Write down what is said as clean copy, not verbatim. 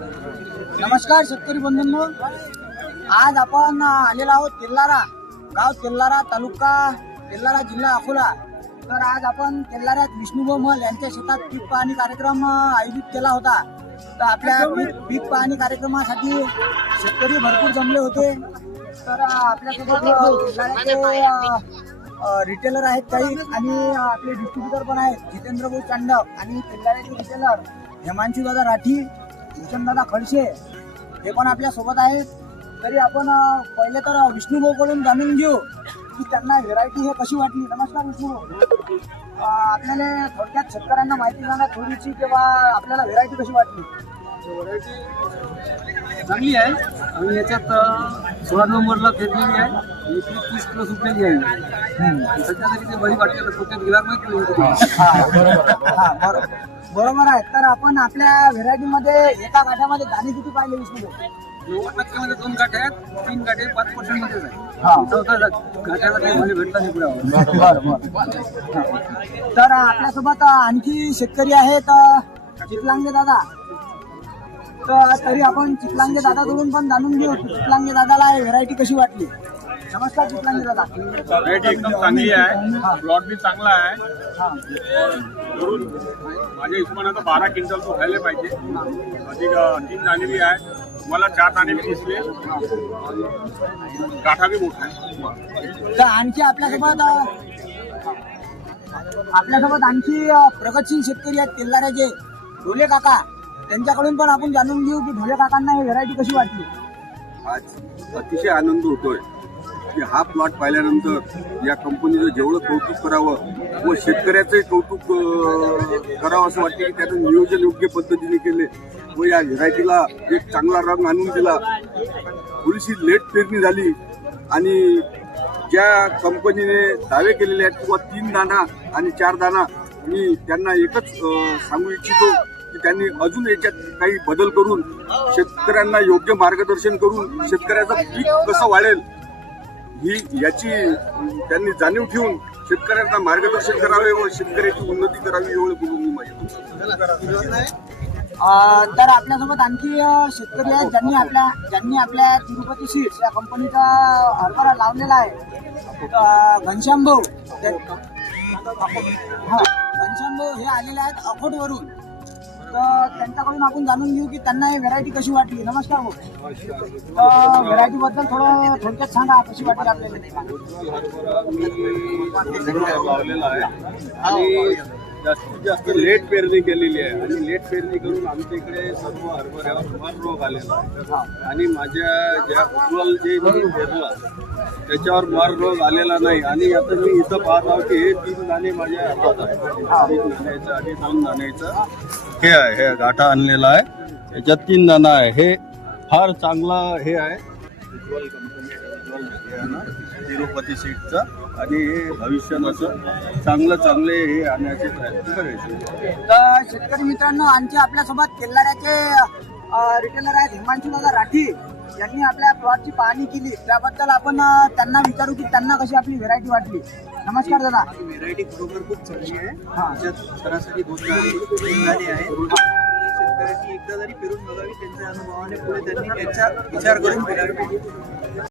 नमस्कार शेतकरी बंधूंनो, आज आपण आलेलो आहोत तेल्लारा गाव, तेल्लारा तालुका, तेल्लारा जिल्हा अकोला. तर आज आपण तेल्लाऱ्यात विष्णुभाऊ मल यांच्या शेतात पीक पाहणी कार्यक्रम आयोजित केला होता. तर आपल्या पीक पाहणी कार्यक्रमासाठी शेतकरी भरपूर जमले होते. तर आपल्यासोबत रिटेलर आहेत काही आणि आपले डिस्ट्रीब्युटर पण आहेत, जितेंद्र भाऊ चांडव आणि तेल्लाऱ्याचे रिटेलर हेमांशू दादा राठी, भूषण दादा खडसे हे पण आपल्या सोबत आहेत. तरी आपण पहिले तर विष्णुभाऊ कडून जाणून घेऊ की त्यांना व्हेरायटी हे कशी वाटली. नमस्कार विष्णुभाऊ, आपल्याला थोडक्यात शेतकऱ्यांना माहिती सांगा थोडीशी, किंवा आपल्याला व्हेरायटी कशी वाटली. व्हेरायटी चांगली आहे. आम्ही याच्यात 16 नोव्हेंबरला पेरलेली आहे. 30 किलो सुटलेली आहे. सध्या तरी ते बरी वाटते तर कुठे गिराक बरोबर आहे. तर आपण आपल्या व्हेरायटीमध्ये एका गाठ्यामध्ये दाणे किती पाहिले विष्णुभाऊ? 90% 2 गाठे आहेत, 3 गाठे 5% मध्येच आहे. चौथ्या गाठ्याला काही भारी भेटला नाही पुढे. तर आपल्यासोबत आणखी शेतकरी आहेत चितलांगे दादा. तर तरी आपण चितलांगे दादाकडून पण जाणून घेऊ की चितलांगे दादाला व्हेरायटी कशी वाटली. नमस्कार चितलांगे दादा. व्हेरायटी एकदम चांगली आहे, प्लॉट बी चांगला आहे. धरून माझ्या हिशोबाने तर 12 क्विंटल तो व्हायला पाहिजे. अधिक 3 दाणे बी आहे, मला 4 दाणे बी दिसले. गाठा बी मोठा आहे. तर आणखी आपल्यासोबत आणखी प्रगतशील शेतकरी आहेत तेल्लाऱ्याचे ढोले काका. त्यांच्याकडून पण आपण जाणून घेऊ की ढोले काकांना ही व्हेरायटी कशी वाटली. आज अतिशय आनंद होतोय की हा प्लॉट पाहिल्यानंतर या कंपनीचं जेवढं कौतुक करावं व शेतकऱ्याचंही कौतुक करावं असं वाटतं की त्याचं नियोजन योग्य पद्धतीने केले व या व्हेरायटीला एक चांगला रंग आणून दिला. थोडीशी लेट पेरणी झाली आणि ज्या कंपनीने दावे केलेले आहेत किंवा 3 दाणा आणि 4 दाणा, मी त्यांना एकच सांगू इच्छितो की त्यांनी अजून याच्यात काही बदल करून शेतकऱ्यांना योग्य मार्गदर्शन करून शेतकऱ्याचं पीक कसं वाढेल याची त्यांनी जाणीव ठेवून शेतकऱ्यांना मार्गदर्शन करावे व शेतकऱ्याची उन्नती करावी एवढं बोलून मी माझ्या. तर आपल्यासोबत आणखी शेतकरी आहेत ज्यांनी आपल्या तिरुपती सीड्स या कंपनीचा हरभरा लावलेला आहे. घनश्याम भाऊ हे आलेले आहेत अकोटवरून. तर त्यांच्याकडून आपण जाणून घेऊ की त्यांना ही व्हेरायटी कशी वाटली. नमस्कार भाऊ, व्हेरायटी बद्दल थोडक्यात सांगा कशी वाटली आपल्याला. लावलेला आहे आणि जास्तीत जास्त लेट पेरणी केलेली आहे आणि लेट पेरणी करून आमच्या इकडे सर्व हरभऱ्यावर मार रोग आलेला आहे. आणि माझ्या ज्या उज्ज्वल जे मी पेरला त्याच्यावर मार रोग आलेला नाही. आणि आता मी इथं पाहत आहोत की हे 3 दाणे माझ्या हातात आहे. 3 दाण्याचं आणि 2 दाण्याचं हे आहे, हे गाठा आणलेला आहे. याच्यात 3 दाणा आहे. हे फार चांगला हे आहे, उज्ज्वल कंपनी, उज्ज्वल हे आहे ना तिरुपती सीडचं. आणि हे भविष्यात चांगले हे आणण्याचे प्रयत्न करायचे. तर शेतकरी मित्रांनो, आणखी आपल्यासोबत तेल्लाऱ्याचे रिटेलर आहेत हेमांशू दादा राठी. यांनी आपल्या प्लॉटची पाहणी केली, त्याबद्दल आपण त्यांना विचारू की त्यांना कशी आपली व्हेरायटी वाटली. नमस्कार दादा. व्हेरायटी खरोखर खूप चांगली आहे. त्याच्यात सरासरी 2 दाणे आहे. शेतकऱ्यांनी एकदा जरी फिरून बघावी, त्यांच्या अनुभवाने पुढे त्यांनी त्याचा विचार करून